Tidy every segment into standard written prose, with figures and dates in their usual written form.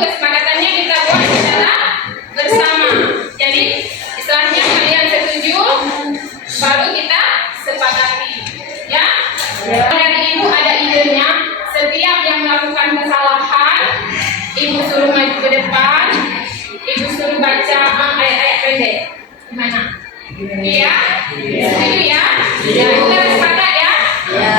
kesepakatannya kita buat secara bersama. Jadi istilahnya kalian setuju, baru kita sepakati, ya. Dari ibu ada idenya, setiap yang melakukan kesalahan, ibu suruh maju ke depan, ibu suruh baca ayat-ayat pendek. Gimana? Iya? Setuju ya? Ya, kita sepakat ya?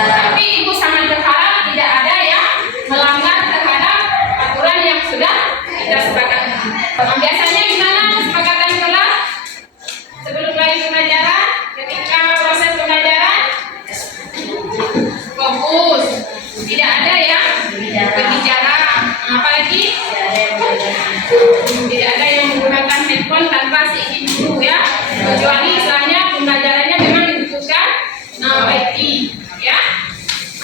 Tapi ibu sangat berharap tidak ada yang melanggar terhadap aturan yang sudah kita sepakati. Biasanya gimana kesepakatan kelas? Sebelum mulai pembelajaran, ketika proses pembelajaran, fokus, tidak ada yang berbicara, apalagi tidak ada yang menggunakan handphone tanpa seizin guru, ya. Kecuali misalnya pembelajarannya memang dibutuhkan IT, ya.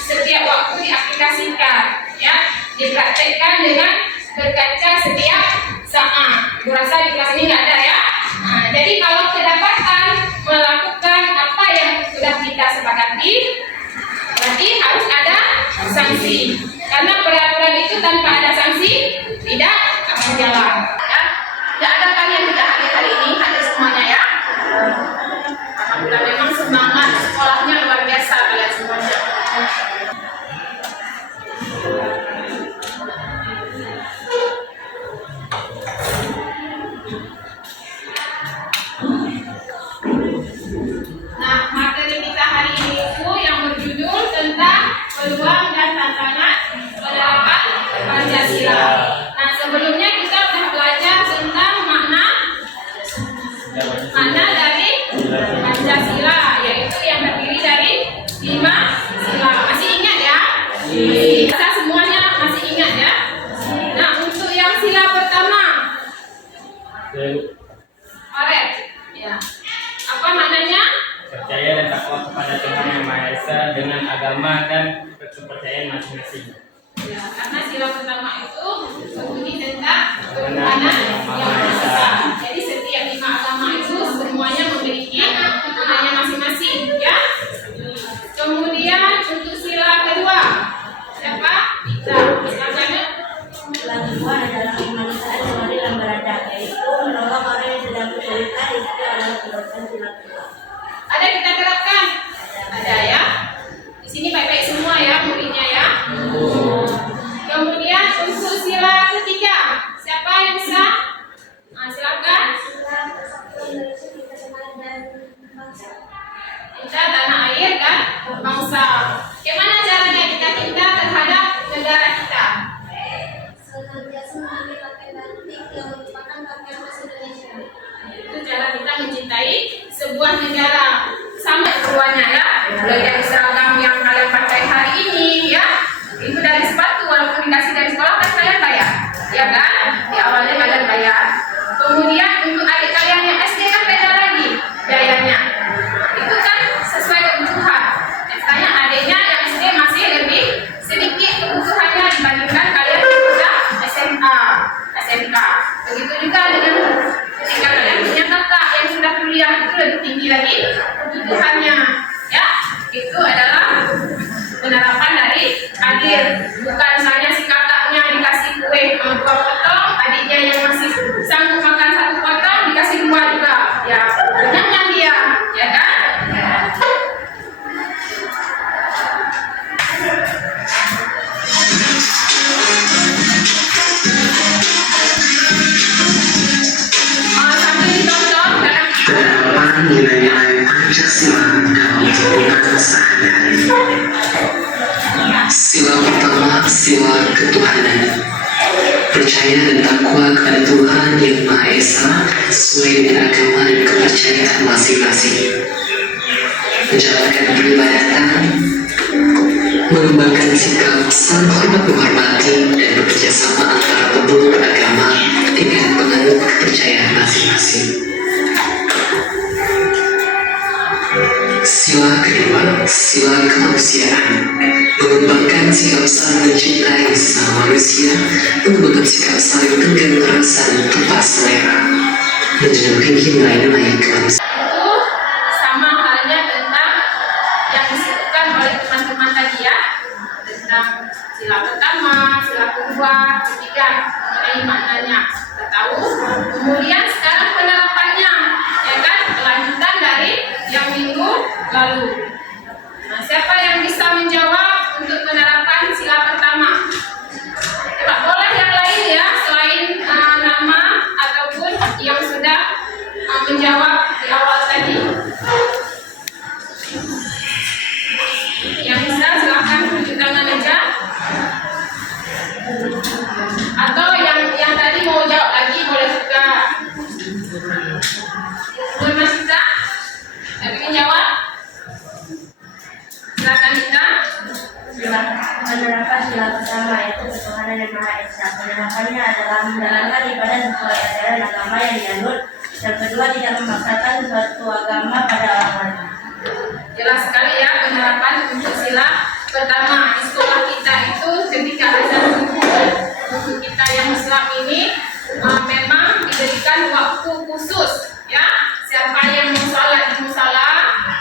Setiap waktu diaplikasikan, ya, dipraktekkan dengan berkaca setiap saat. Aku rasa di kelas ini nggak ada, ya. Jadi kalau kedapatan melakukan apa yang sudah kita sepakati, berarti harus ada sanksi. Karena peraturan itu tanpa ada sanksi tidak akan jalan. Ya. Tidak ada kalian tidak hadir hari ini, hadir semuanya, ya. Alhamdulillah, memang semangat sekolahnya luar biasa kalian semuanya. Nah, materi kita hari ini itu yang berjudul tentang peluang dan tantangan penerapan Pancasila. Nah, sebelumnya kita sudah belajar tentang makna dari Pancasila, yaitu yang terdiri dari 5 sila. Masih ingat ya? Kita semuanya masih ingat ya? Nah, untuk yang sila pertama, korek, ya. Apa maknanya? Percaya dan takwa kepada Tuhan Yang Maha Esa dengan agama dan kepercayaan masing-masing. Ya, karena sila pertama itu berbunyi tentang ketuhanan yang Maha Esa. Jadi setiap 5 agama itu semuanya memiliki Tuhannya masing-masing, ya. Kemudian untuk sila kedua, siapa? Kita. Silakan. Sila kedua adalah kemanusiaan yang adil dan beradab, yaitu menolong orang yang sedang kesulitan. Itu adalah kewajiban sila kedua. Ada kita terapkan? Ada, ya. Di sini baik-baik semua ya muridnya, ya. Kemudian untuk sila ketiga, siapa yang bisa? Nah, silakan. Cinta tanah air dan bangsa. Bagaimana caranya kita cinta terhadap negara kita? Senantiasa mengambil pakaian batik yang merupakan pakaian khas Indonesia. Itu cara kita mencintai sebuah negara. Sama keduanya, ya. Mulai dari seragam yang kalian pakai hari ini, ya. Itu dari sepatu, walaupun dikasih dari sekolah kan kalian bayar, ya kan? Di awalnya kalian bayar. Kemudian untuk adik kalian yang SD kan beda lagi biayanya. Itu kan sesuai kebutuhan. Misalnya adiknya yang SD masih lebih sedikit kebutuhannya dibandingkan kalian yang sudah SMA, SMK. Begitu juga dengan ketika kalian punya kakak yang sudah kuliah, itu lebih tinggi lagi kebutuhannya, ya. Itu adalah penerapan dari adil. Bukan misalnya si kakaknya dikasih kue 2 potong, adiknya yang masih sanggup makan 1 potong dikasih 2 juga, ya. Kenyangnya dia, ya kan? Sambil ditonton dalam Penerapan nilai-nilai Pancasila dalam kehidupan sehari-hari. Sila pertama, sila ketuhanan. Percaya dan takwa kepada Tuhan Yang Maha Esa sesuai dengan agama dan kepercayaan masing-masing. Menjalankan peribadatan, mengembangkan sikap saling hormat menghormati dan bekerja sama antara pemeluk agama dengan penganut kepercayaan masing-masing. Sila kedua, sila kemanusiaan. Mengembangkan sikap saling mencintai sesama manusia, mengembangkan sikap saling tenggang rasa dan tepat selera, menjunjung tinggi nilai-nilai kemanusiaan. itu sama halnya tentang yang disebutkan oleh teman-teman tadi, ya, tentang sila pertama, sila kedua, dua, tiga mengenai maknanya. Kita tahu. Kemudian sekarang penerapannya, ya kan? Kelanjutan dari yang minggu lalu. Nah, siapa yang bisa menjawab untuk penerapan sila pertama? Coba boleh yang lain ya, selain nama ataupun yang sudah menjawab di awal tadi. Yang bisa silahkan tunjuk tangan aja. Atau yang tadi mau jawab lagi boleh juga. Belum Mas Ita? Yang ingin jawab? Silakan Ita. Penerapan sila pertama yaitu ketuhanan yang Maha Esa. Penerapannya adalah menjalankan ibadah sesuai ajaran agama yang dianut. Yang kedua, tidak memaksakan suatu agama pada orang lain. Jelas sekali ya penerapan untuk sila pertama di sekolah kita itu ketika azan subuh untuk kita yang Islam ini memang diberikan waktu khusus ya. Siapa yang mau sholat di musala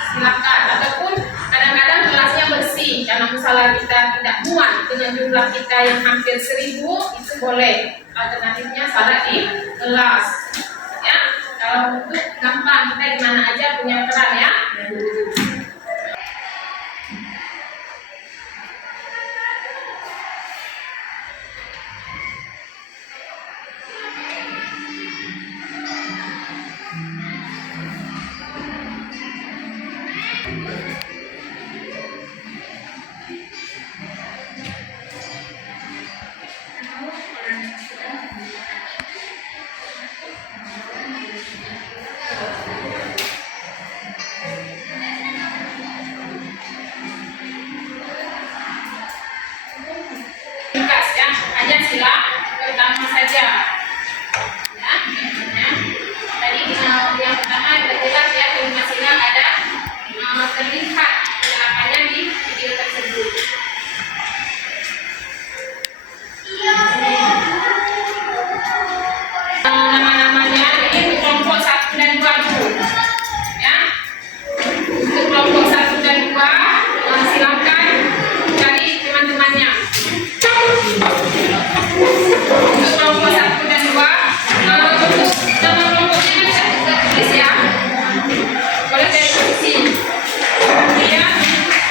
silakan, ataupun kadang-kadang kelasnya bersih karena musala kita tidak muat dengan jumlah kita yang hampir 1000, itu boleh alternatifnya sholat di kelas ya. Kalau untuk gampang kita di mana aja punya peran ya. Hanya sila pertama saja ya. Tadi yang pertama jelas ya, kelima sila ada terlihat penerapannya di video tersebut. Nama-namanya ini untuk kelompok 1 dan 2 dulu ya. Untuk kelompok 1 dan 2 silakan cari teman-temannya. Untuk kelompok 1 dan 2 untuk nama kelompoknya bisa ditulis ya, boleh dari posisi. Kemudian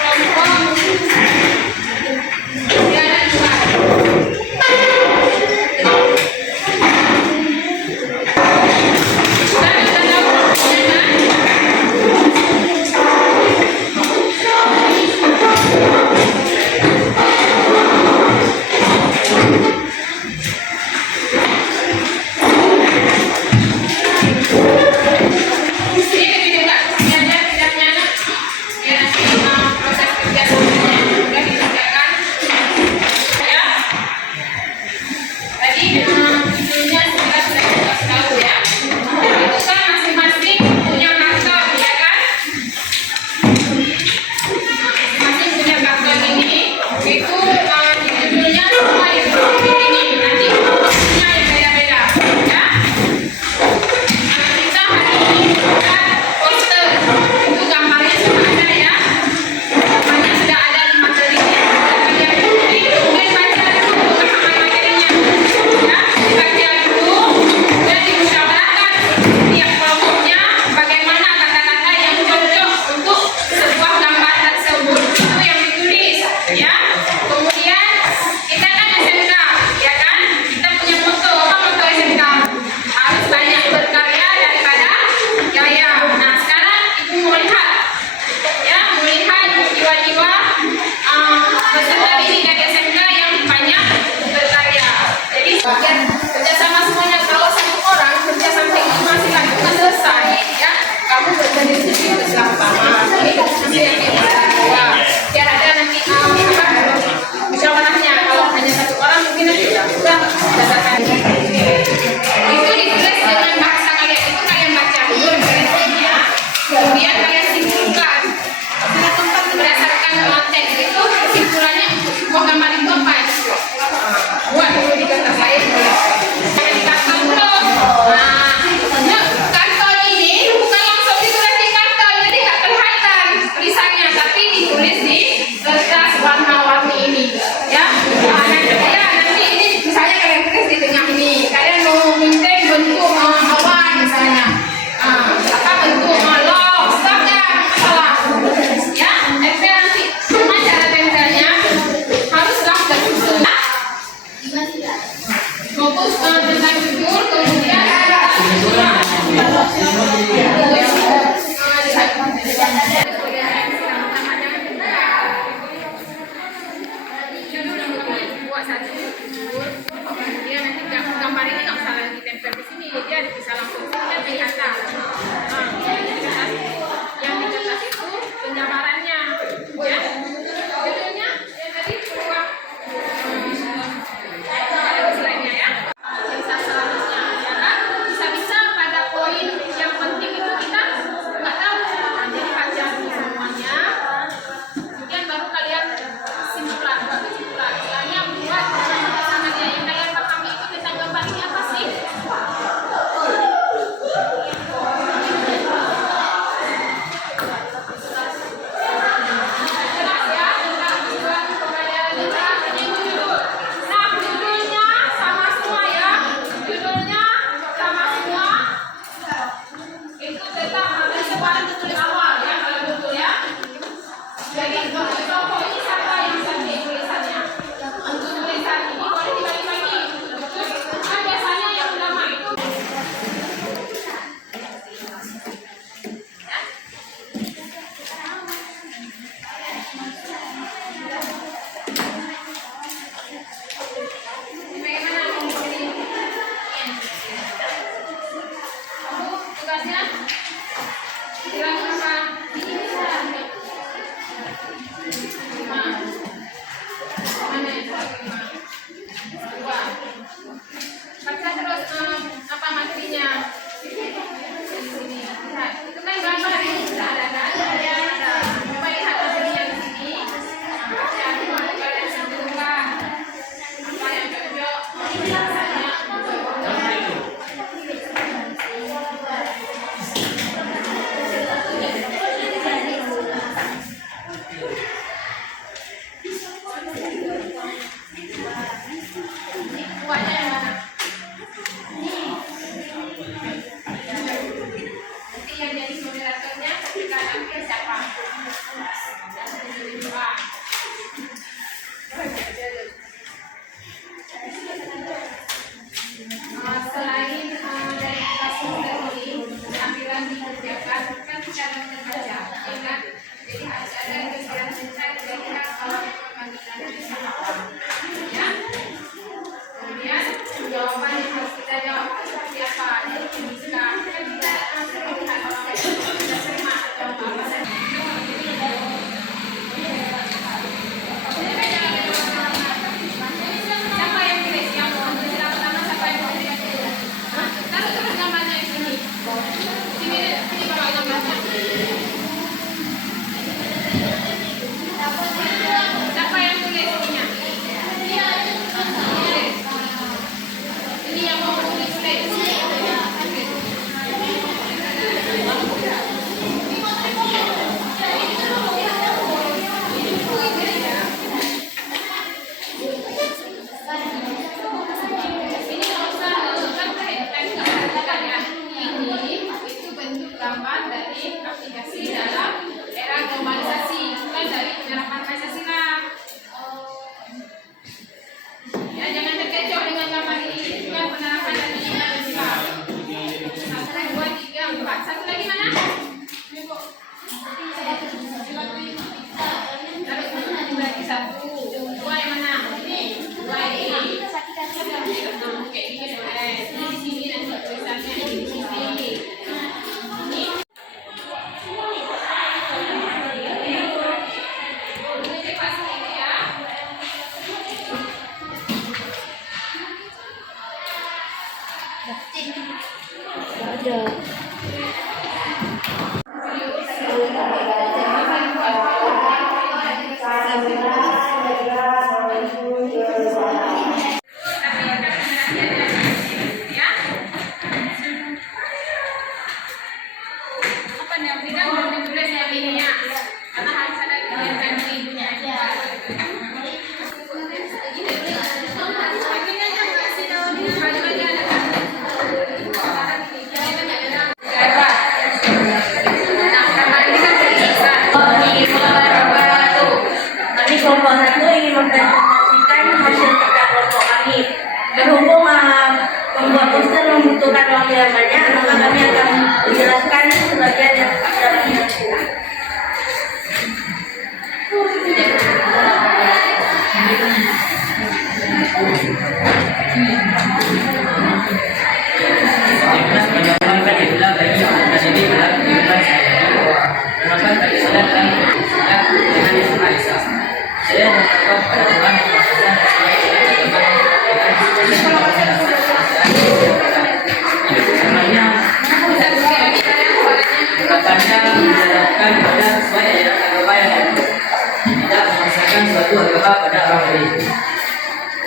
kelompok 3 dan 4 kerjasama semuanya. Kalau 1 orang kerja sampai 5 sila itu kan selesai ya. Kamu berjadi di situ selama ini nanti yang kedua biar ada nanti musyawarahnya. Kalau hanya 1 orang mungkin nanti sudah berdasarkan itu ditulis dengan bahasa kalian, itu kalian baca dulu referensinya, kemudian kalian simpulkan berdasarkan teks itu. Kesimpulannya untuk sebuah gambar itu apa ya? Buat dulu di kertas lain. fokus tentang jujur, kemudian buat satu kemudian nanti gambar ini nggak usah lagi tempel di sini, dia bisa langsung lihat di atas. Yang di kertas itu penjabarannya, ya. Judulnya yang tadi dua selainnya ya. Bisa selanjutnya adalah bisa-bisa pada poin yang penting itu kita nggak tahu, jadi baca semuanya, kemudian baru kalian simpulan. Misalnya buat sama dia yang kalian pahami itu tentang gambar ini apa sih? Baca terus apa materinya. Itu kan gambar ini sudah ada. Coba lihat materinya di sini. Jadi kalian simpulkan apa yang cocok. Misalnya buatnya yang mana? Nanti yang jadi moderatornya ketika nanti siapa? Selain dari klasik teori, tampilan dikerjakan kan secara membaca, ya kan? Jadi harus ada kegiatan mencari kira-kira kalau panggilan bisa apa, ya? Kemudian jawaban yang harus kita jawab seperti apa? Jadi bisa kan kita melihat orang lain sudah terima atau apa saja. Siapa yang tulis? Yang penjelasan pertama siapa yang tulis? Taruh terus gambarnya di sini. Sini bawa gambarnya. Siapa yang tulis ininya? Ini yang mau tulis teks. Ini kalau usah kan perhatikan ya. Ini itu bentuk gambar dari aplikasi dalam era globalisasi, bukan dari penerapan Pancasila. Ya, jangan terkecoh dengan gambar ini. Itu kan penerapan dari Pancasila. 1, 2, 3, 4. Satu lagi mana? Lagi 1, 2 yang mana? 2 ini. Oke, ini boleh. Ini di sini nanti tulisannya di sini. Ini. Ini pasti ini ya. Apa nih yang tidak boleh tulis yang ini ya? Karena harus ada tulisan di ibunya. Nanti kalau membutuhkan waktu yang banyak, maka kami akan menjelaskan sebagian yang dalam sila. menjelaskan pada sesuai ajaran agama yang tidak memaksakan suatu agama pada orang lain.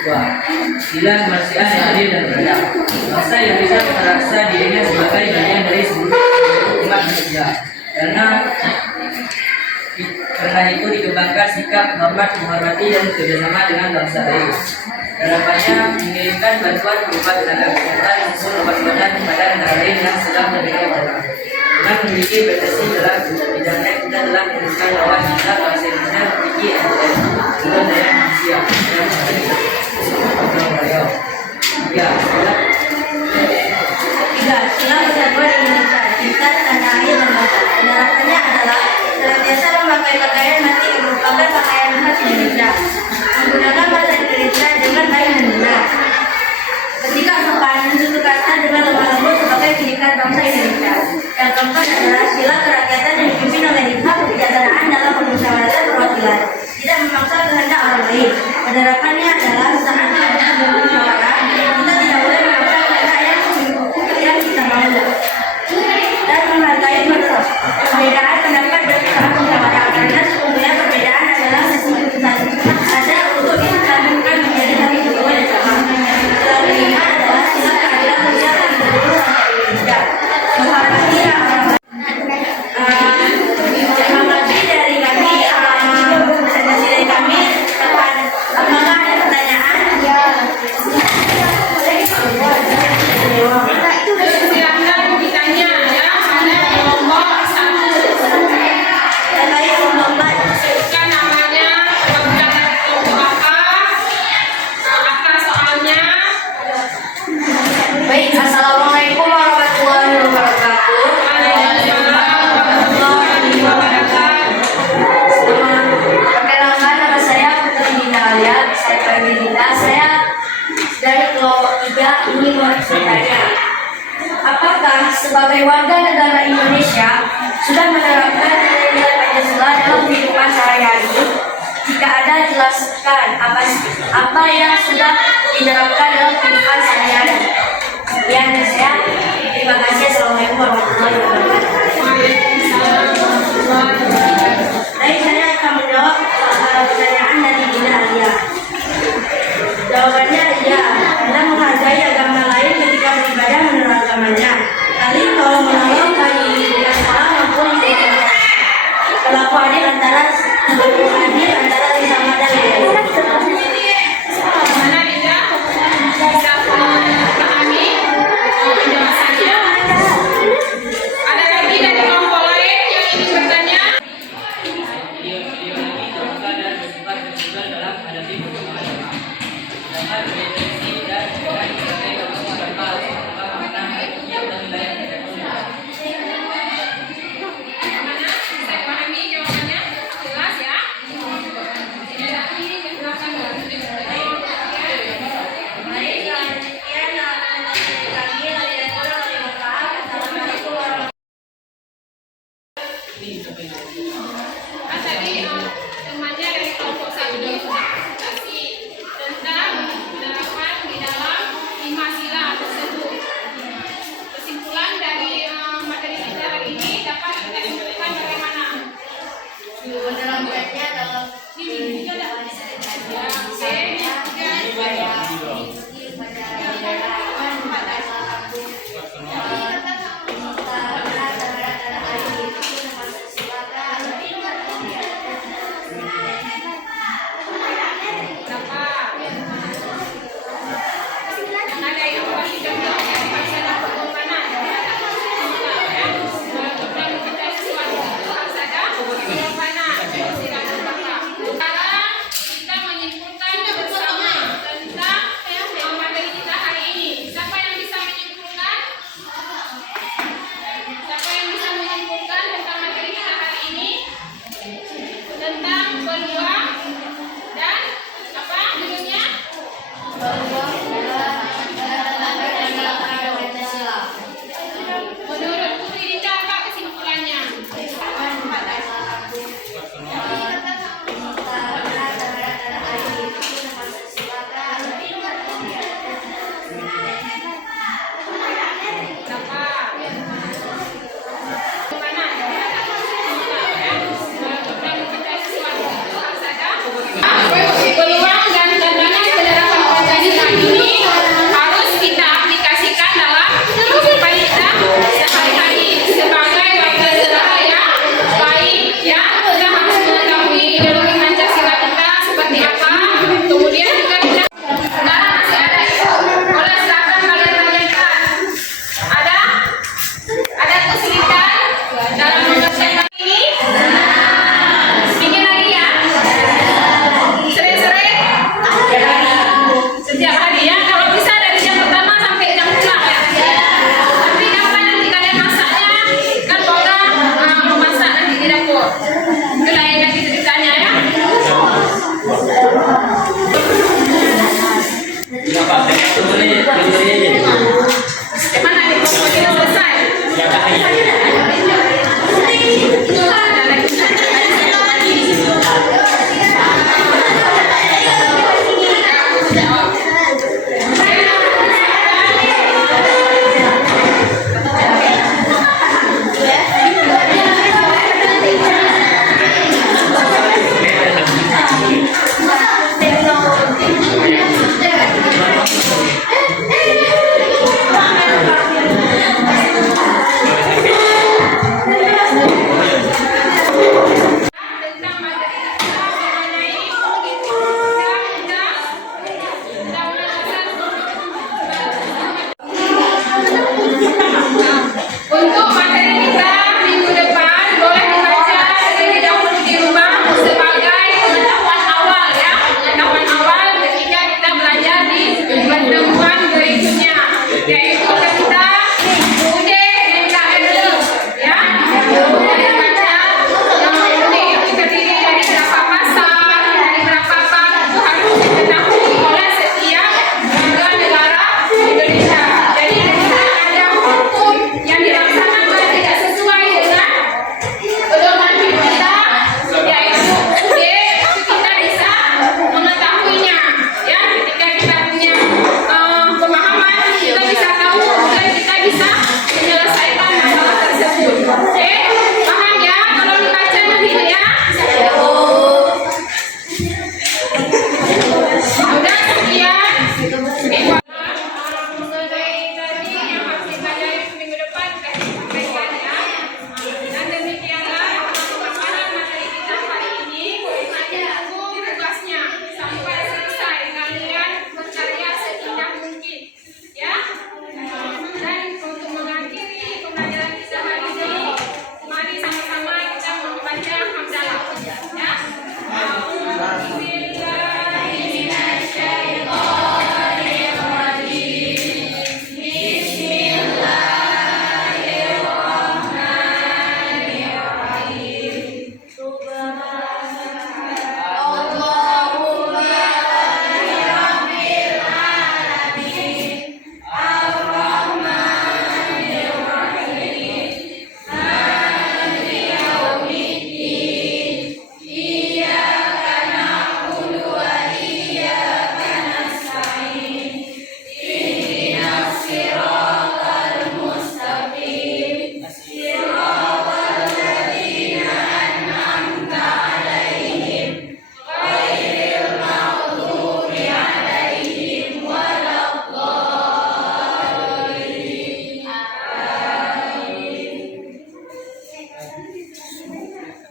2. Sila kemanusiaan yang adil dan beradab. Bangsa yang bisa merasa dirinya sebagai bagian dari seluruh umat manusia. Karena itu dikembangkan sikap menghormati dan kerjasama dengan bangsa lain. Harapannya mengirimkan bantuan berupa tenaga kesehatan maupun obat-obatan kepada negara lain yang sedang menerima wabah. Dengan memiliki prestasi dalam bidangnya, kita telah menunjukkan bahwa kita bangsa Indonesia memiliki sumber daya manusia yang Sila persatuan Indonesia, cinta tanah air dan bangsa. Penerapannya adalah senantiasa memakai pakaian batik yang merupakan pakaian khas Indonesia, menggunakan bahasa Indonesia dengan baik dan benar. Ketika sopan, mencukup kata dengan lemah lembut sebagai ciri khas bangsa Indonesia. Yang keempat adalah sila kerakyatan yang dipimpin oleh hikmah kebijaksanaan dalam permusyawaratan perwakilan, tidak memaksa kehendak orang lain. Penerapannya adalah saat kita bermusyawarah, kita tidak boleh memaksa kehendak yang kita mau, dan menghargai perbedaan pendapat dari saat musyawarah, karena sesungguhnya perbedaan adalah keputusan ada untuk disambungkan menjadi satu tujuan yang sama. Sila kelima adalah sila keadilan sosial yang seluruh rakyat Indonesia. Menghormati dari kami, apakah ada pertanyaan? Silakan ditanya ya, pada kelompok 1. Terkait kelompok 4. Sebutkan namanya, kemudian kelompok apa soalnya. Baik, assalamualaikum warahmatullahi wabarakatuh. Perkenalkan, nama saya Putri Dina Alia. Saya Putri Dina. Saya dari kelompok 3 ini bertanya, apakah sebagai warga negara Indonesia sudah menerapkan nilai-nilai Pancasila dalam kehidupan sehari-hari? Jika ada, jelaskan apa yang sudah diterapkan dalam kehidupan sehari-hari. Sekian dari saya. Terima kasih. Assalamualaikum warahmatullahi wabarakatuh. Baik, saya akan menjawab pertanyaan dari Dina Alia. Jawabannya ya, Anda menghargai agama lain ketika beribadah menurut agamanya. Kali kalau menolong bagi bukan sekolah maupun di sekolah. Berlaku adil antara sesama dan lain. Mana Dinda? Bisa Untuk materi kita minggu depan boleh dibaca terlebih dahulu di rumah sebagai pengetahuan awal ya, pengetahuan awal ketika kita belajar di pertemuan berikutnya, yaitu tentang UD NKRI ya. Boleh dibaca UD itu terdiri dari berapa pasal, dari berapa bab, itu harus diketahui oleh setiap warga negara Indonesia. Jadi ketika ada hukum yang dilaksanakan tidak sesuai dengan pedoman hidup kita, yaitu UD, itu kita bisa mengetahuinya ya. Ketika kita punya pemahaman, kita bisa tahu dan kita bisa menyelesaikan masalah tersebut. Oke, paham ya? Kalau dibaca nanti ya. Sudah sekian. Tadi yang harus dipelajari minggu depan sudah disampaikan ya. Dan demikianlah pemaparan materi kita hari ini. Hanya tunggu tugasnya sampai selesai. Kalian berkarya seindah mungkin ya. Dan untuk mengakhiri pembelajaran kita hari ini, mari sama-sama kita membaca hamdalah ya.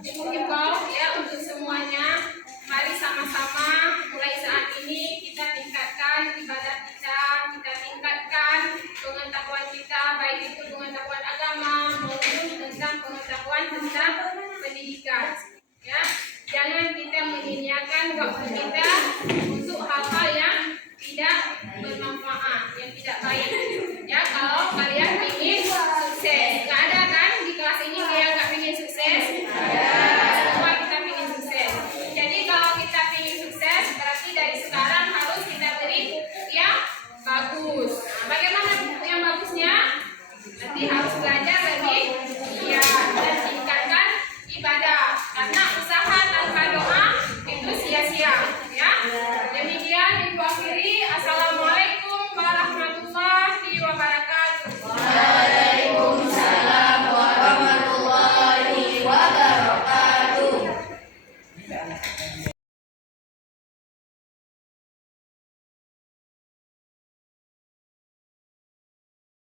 Dihimbau ya untuk semuanya, mari sama-sama mulai saat ini kita tingkatkan ibadah kita tingkatkan pengetahuan kita, baik itu pengetahuan agama maupun tentang pengetahuan tentang pendidikan. Ya, jangan kita menyia-nyiakan waktu kita untuk hal-hal yang tidak bermanfaat, yang tidak baik.